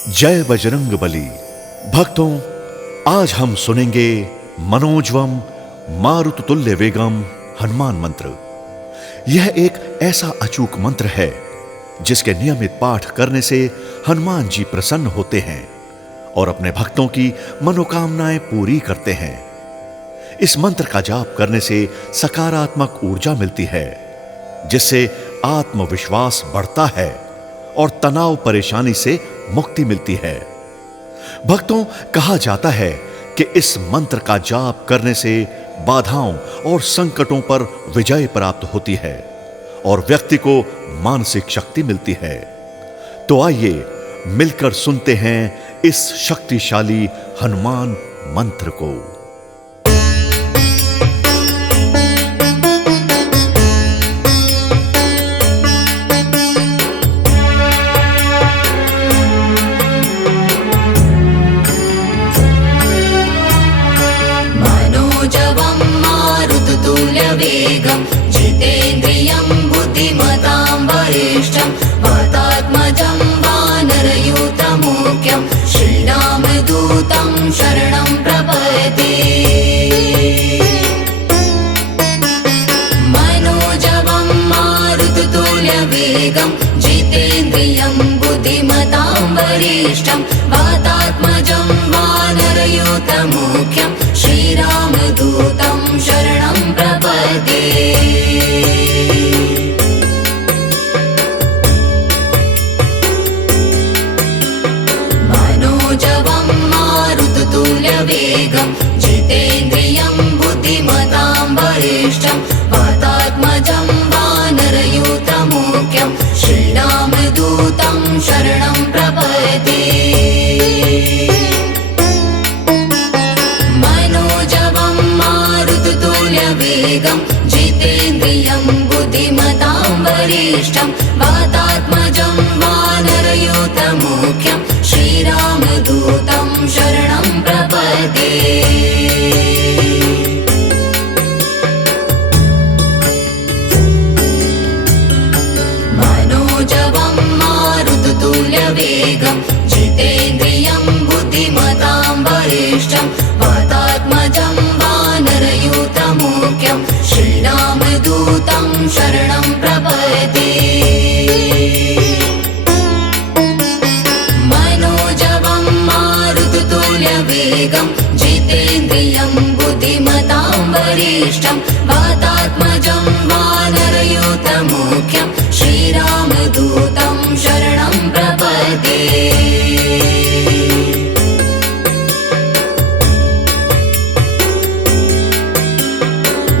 जय बजरंग बली। भक्तों, आज हम सुनेंगे मनोजवम मारुततुल्य वेगम हनुमान मंत्र। यह एक ऐसा अचूक मंत्र है जिसके नियमित पाठ करने से हनुमान जी प्रसन्न होते हैं और अपने भक्तों की मनोकामनाएं पूरी करते हैं। इस मंत्र का जाप करने से सकारात्मक ऊर्जा मिलती है, जिससे आत्मविश्वास बढ़ता है और तनाव परेशानी से मुक्ति मिलती है। भक्तों, कहा जाता है कि इस मंत्र का जाप करने से बाधाओं और संकटों पर विजय प्राप्त होती है और व्यक्ति को मानसिक शक्ति मिलती है। तो आइए मिलकर सुनते हैं इस शक्तिशाली हनुमान मंत्र को। वेगं जितेन्द्रियं बुद्धिमतां वरिष्ठं वातात्मजं वानरयूथमुख्यं श्रीरामदूतं शरणं प्रपद्ये। मनोजवं मारुततुल्यवेगं जितेन्द्रियं बुद्धिमतां वरिष्ठं वातात्मजं वानरयूथमुख्यं श्रीरामदूतं शरणं प्रपद्ये। मनोजवं मारुततुल्यवेगं जितेन्द्रियं बुद्धिमतां वरिष्ठं वातात्मजं वानरयूथमुख्यं श्रीरामदूतं शरणं प्रपद्ये। वेगं जितेन्द्रियं बुद्धिमतां वरिष्ठं वातात्मजं वानरयूथमुख्यं श्रीरामदूतं शरणं प्रपद्ये। मनोजवं मारुततुल्यवेगं जितेन्द्रियं बुद्धिमतां वरिष्ठं वातात्मजं वानरयूथमुख्यं श्रीरामदूतं शरणं प्रपद्ये। मनोजवं मारुततुल्यवेगं जितेन्द्रियं बुद्धिमतां वरिष्ठं वातात्मजं वानरयूथमुख्यं श्रीरामदूतं शरणं प्रपद्ये।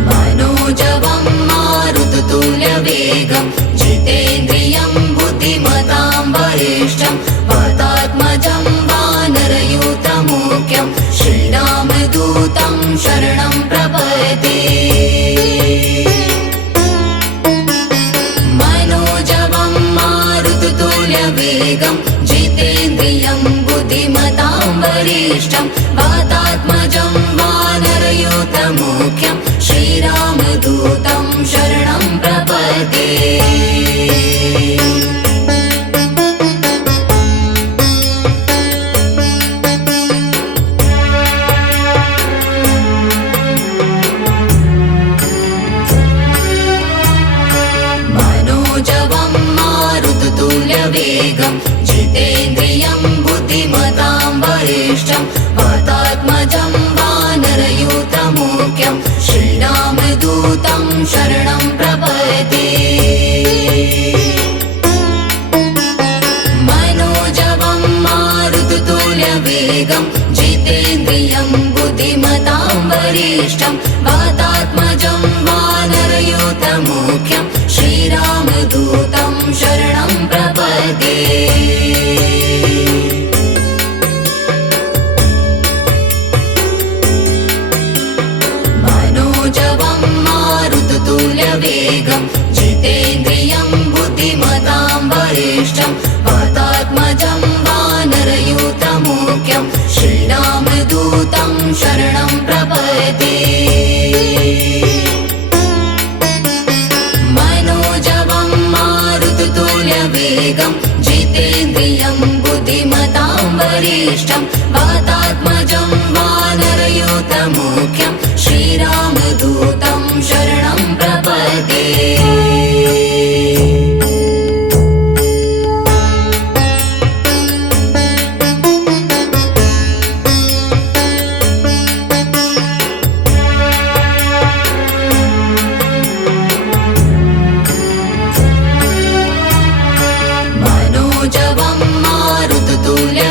मनोजवं मारुततुल्यवेगं जितेन्द्रियं बुद्धिमतां वरिष्ठं वातात्मजं वानरयूथमुख्यं श्रीरामदूतं शरणं प्रपद्ये। मनोजवं मारुततुल्यवेगं जितेन्द्रियं बुद्धिमतां वरिष्ठं वातात्मजं वानरयूथमुख्यं श्रीरामदूतं शरणं प्रपद्ये। मनोजवं मारुततुल्यवेगं जितेन्द्रियं बुद्धिमतां वरिष्ठं वातात्मजं वानरयूथमुख्यं श्रीरामदूतं शरणं प्रपद्ये। मनोजवं मारुततुल्यवेगं जितेन्द्रियं बुद्धिमतां वरिष्ठं वातात्मजं वानरयूथमुख्यं श्रीरामदूतं शरणं प्रपद्ये। मनोजवं मारुततुल्यवेगं जितेन्द्रियं बुद्धिमतां वरिष्ठं वातात्मजं वानरयूथमुख्यं श्रीरामदूतं शरणं प्रपद्ये। वरिष्ठं वातात्मजं वानरयूथमुख्यं श्रीरामदूतं शरणं प्रपद्ये।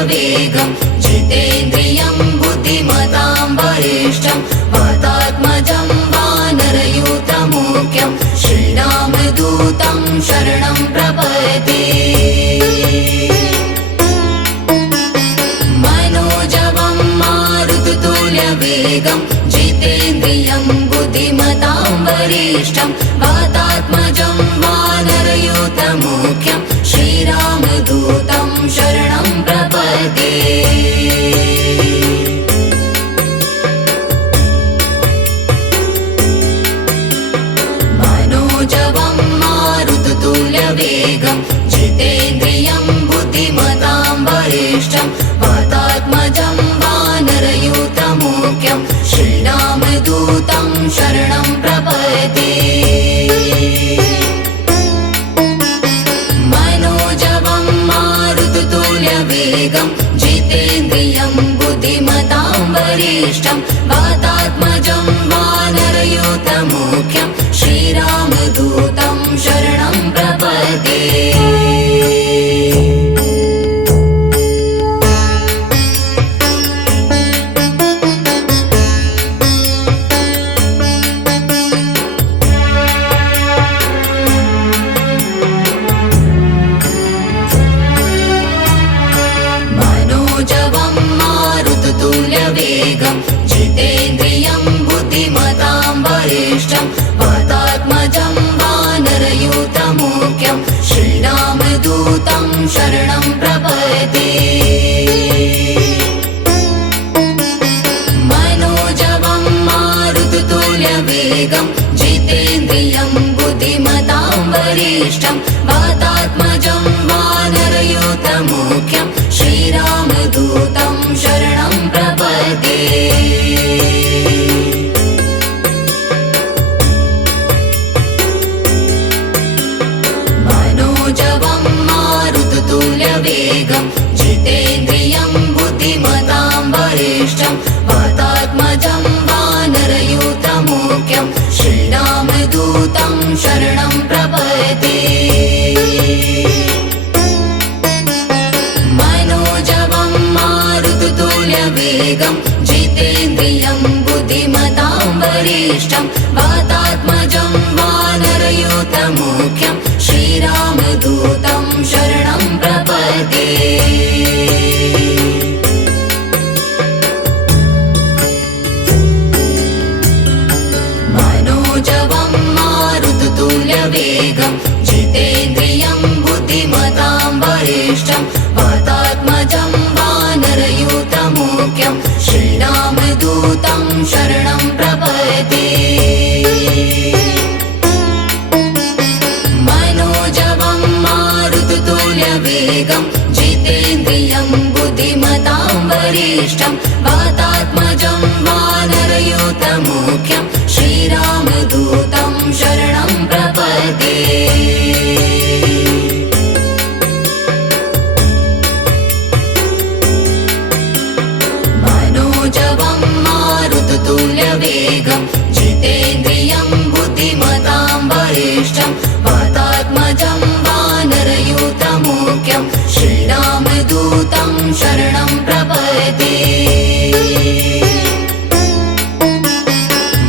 वेगं जितेन्द्रियं बुद्धिमतां वरिष्ठं वातात्मजं वानरयूथमुख्यं श्रीरामदूतं शरणं प्रपद्ये। मनोजवं मारुततुल्यवेगं जितेन्द्रियं बुद्धिमतां वरिष्ठं वातात्मजं वानरयूथमुख्यं श्रीरामदूतं शरणं प्रपद्ये। मनोजवं मारुततुल्यवेगं जितेन्द्रियं बुद्धिमतां वरिष्ठं वातात्मजं वानरयूथमुख्यं श्रीरामदूतं शरणं प्रपद्ये। वेगं जितेन्द्रियं बुद्धिमतां वरिष्ठं वातात्मजं वानरयूथमुख्यं श्रीरामदूतं शरणं प्रपद्ये। वेगं जितेन्द्रियं बुद्धिमतां वरिष्ठं वातात्मजं वानरयूथमुख्यं श्रीरामदूतं शरणं प्रपद्ये। मनोजवं मारुततुल्यवेगं जितेन्द्रियं बुद्धिमतां वरिष्ठं वातात्मजं वानरयूथमुख्यं श्रीरामदूतं शरणं प्रपद्ये। मनोजवं मारुततुल्यवेगं जितेन्द्रियं बुद्धिमतां वरिष्ठं वातात्मजं वानरयूथमुख्यं श्रीरामदूतं शरणं प्रपद्ये। वेगं जितेन्द्रियं बुद्धिमतां वरिष्ठं वातात्मजं वानरयूथमुख्यं श्रीरामदूतं शरणं प्रपद्ये। मनोजवं मारुततुल्यवेगं जितेन्द्रियं बुद्धिमतां वरिष्ठं वातात्मजं वानरयूथमुख्यं श्रीरामदूतं शरणं प्रपद्ये। मनोजवं मारुततुल्यवेगं जितेन्द्रियं बुद्धिमतां वरिष्ठं वातात्मजं वानरयूथमुख्यं श्रीरामदूतं शरणं प्रपद्ये। मनोजवं मारुततुल्यवेगं जितेन्द्रियं बुद्धिमतां वरिष्ठं वातात्मजं वानरयूथमुख्यं श्रीरामदूतं शरणं प्रपद्ये।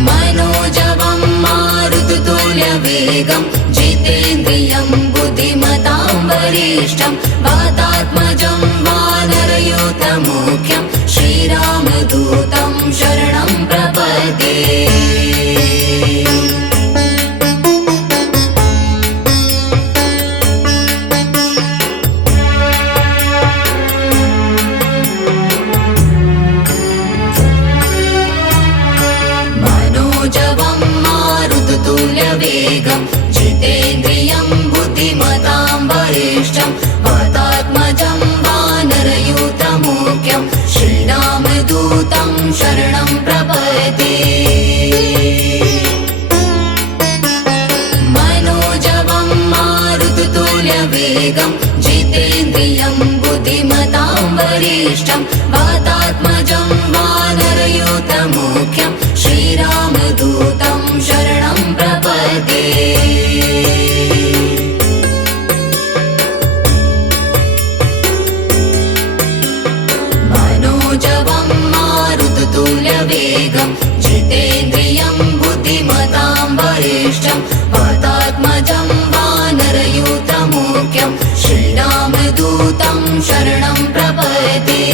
मनोजवं मारुततुल्यवेगं जितेन्द्रियं बुद्धिमतां वरिष्ठं वातात्मजं वानरयूथमुख्यं श्रीरामदूतं शरणं प्रपद्ये। मनोजवं मारुततुल्यवेगं जितेन्द्रियं बुद्धिमतां वरिष्ठं वातात्मजं वरिष्ठं वातात्मजं वानरयूथमुख्यं श्रीरामदूतं शरणं प्रपद्ये। मनोजवं मारुततुल्यवेगं जितेन्द्रियं बुद्धिमतां वरिष्ठं वातात्मजं वानरयूथमुख्यं श्रीरामदूतं शरणं प्रपद्ये।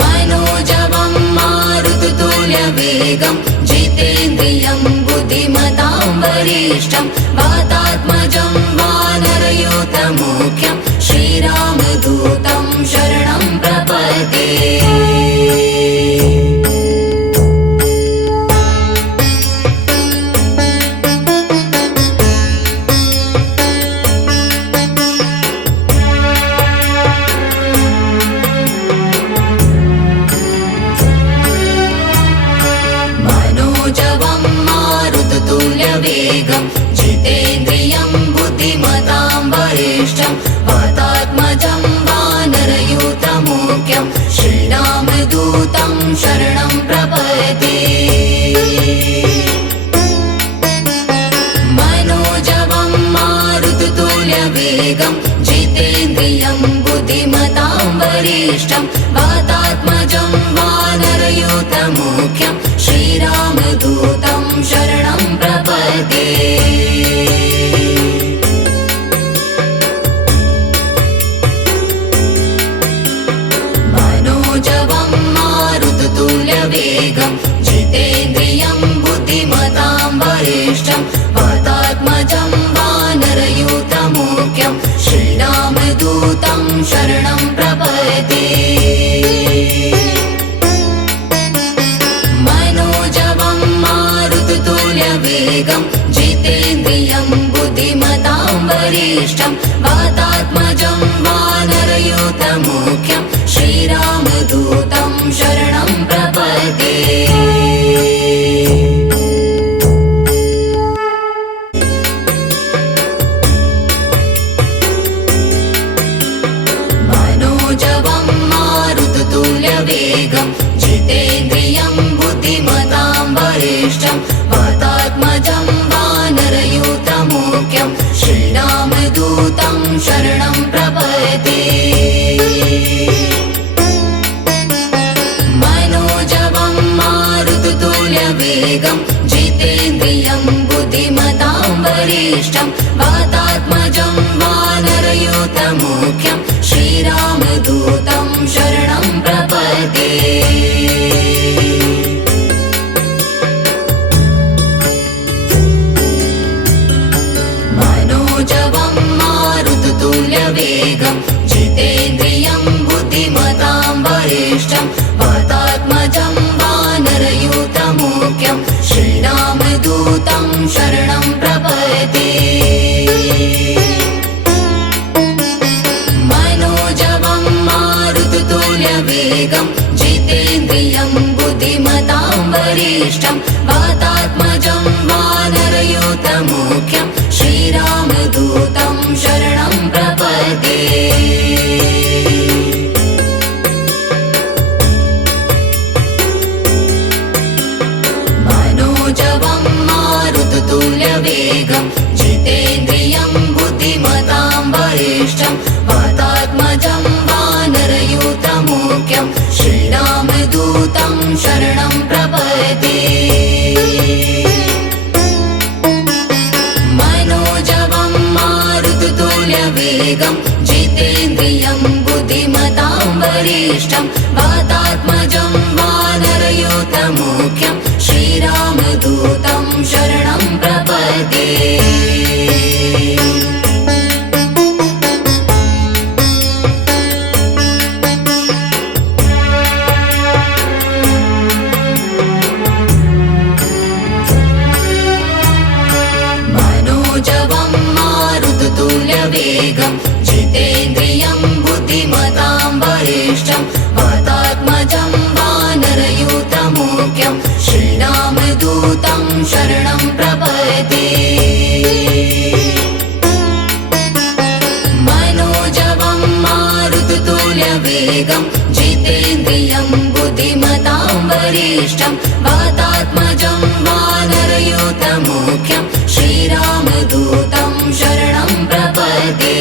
मनोजवं मारुततुल्यवेगं जितेन्द्रियं बुद्धिमतां वरिष्ठं वातात्मजं वानरयूथमुख्यं श्रीरामदूतं शरणं प्रपद्ये। मनोजवं मारुततुल्यवेगं जितेन्द्रियं बुद्धिमतां वरिष्ठं वातात्मजं वानरयूथमुख्यं श्रीरामदूतं शरणं प्रपद्ये। मनोजवं मारुततुल्यवेगं जितेन्द्रियं बुद्धिमतां वरिष्ठं वातात्मजं वानरयूथमुख्यं श्रीरामदूतं शरणं प्रपद्ये। मनोजवं मारुततुल्यवेगं जितेन्द्रियं बुद्धिमतां वरिष्ठं वातात्मजं वानरयूथमुख्यं श्रीरामदूतं शरणं प्रपद्ये। मनोजवं मारुततुल्यवेगं जितेन्द्रियं बुद्धिमतां वरिष्ठं वातात्मजं वानरयूथमुख्यं श्रीरामदूतं शरणं प्रपद्ये। मनोजवं मारुततुल्यवेगं जितेन्द्रियं बुद्धिमतां वरिष्ठं वातात्मजं वानरयूथमुख्यं श्रीरामदूतं शरणं प्रपद्ये। मनोजवं मारुततुल्यवेगं जितेन्द्रियं बुद्धिमतां वरिष्ठं वातात्मजं वानरयूथमुख्यं श्रीरामदूतं शरणं प्रपद्ये। मनोजवं मारुततुल्यवेगं जितेन्द्रियं बुद्धिमतां वरिष्ठं वातात्मजं वानरयूथमुख्यं श्रीरामदूतं शरणं प्रपद्ये। मनोजवं मारुततुल्यवेगं जितेन्द्रियं बुद्धिमतां वरिष्ठं वातात्मजं वानरयूथमुख्यं श्रीरामदूतं शरणं प्रपद्ये। मनोजवं मारुततुल्यवेगं जितेन्द्रियं बुद्धिमतां वरिष्ठं वातात्मजं वानरयूथमुख्यं श्रीरामदूतं शरणं प्रपद्ये। मनोजवं मारुततुल्यवेगं जितेन्द्रियं बुद्धिमतां वरिष्ठं वातात्मजं वानरयूथमुख्यं श्रीरामदूतं शरणं प्रपद्ये। मनोजवं मारुततुल्यवेगं जितेन्द्रियं बुद्धिमतां वरिष्ठं वातात्मजं वानरयूथमुख्यं श्रीरामदूतं शरणं प्रपद्ये। मनोजवं वायुतुल्यवेगं जितेन्द्रियं बुद्धिमतां वरिष्ठं वातात्मजं वानरयूथमुख्यं श्रीरामदूतं शरणं प्रपद्ये।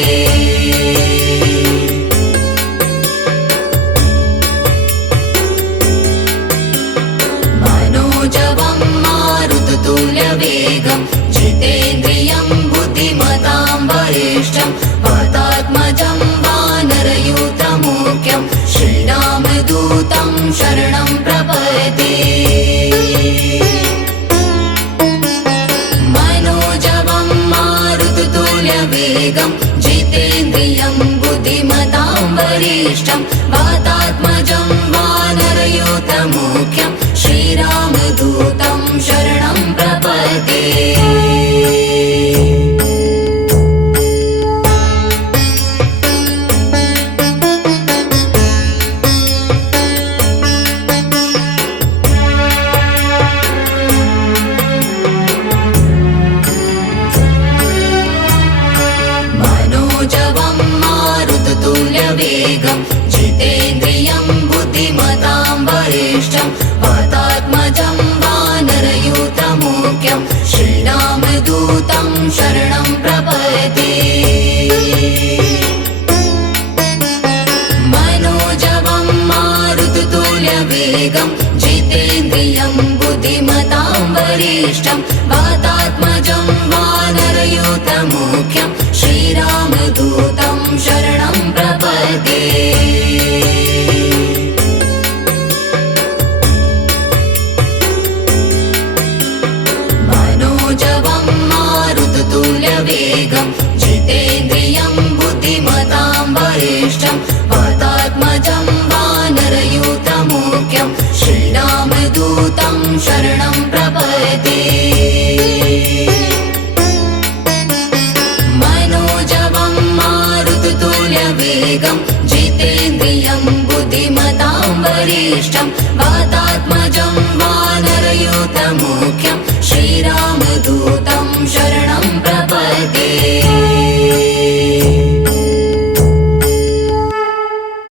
मनोजवं मारुततुल्यवेगं जितेन्द्रियं बुद्धिमतां वरिष्ठं वातात्मजं वानरयूथमुख्यं श्रीरामदूतं शरणं प्रपद्ये। मनोजवं मारुततुल्यवेगं जितेन्द्रियं बुद्धिमतां वरिष्ठं वातात्मजं वानरयूथमुख्यं श्रीरामदूतं शरणं प्रपद्ये। मनोजवं मारुततुल्यवेगं जितेन्द्रियं बुद्धिमतां वरिष्ठं वातात्मजं वानरयूथमुख्यं श्रीरामदूतं शरणं प्रपद्ये। मनोजवं मारुततुल्यवेगं जितेन्द्रियं बुद्धिमतां वरिष्ठं वातात्मजं वानरयूथमुख्यं श्रीरामदूतं शरणं प्रपद्ये। मनोजवं मारुततुल्यवेगं जितेन्द्रियं बुद्धिमतां वरिष्ठं वातात्मजं वानरयूथमुख्यं श्रीरामदूतं शरणं प्रपद्ये। मनोजवं मारुततुल्यवेगं जितेन्द्रियं बुद्धिमतां वरिष्ठं वातात्मजं वानरयूथमुख्यं श्रीरामदूतं शरणं प्रपद्ये।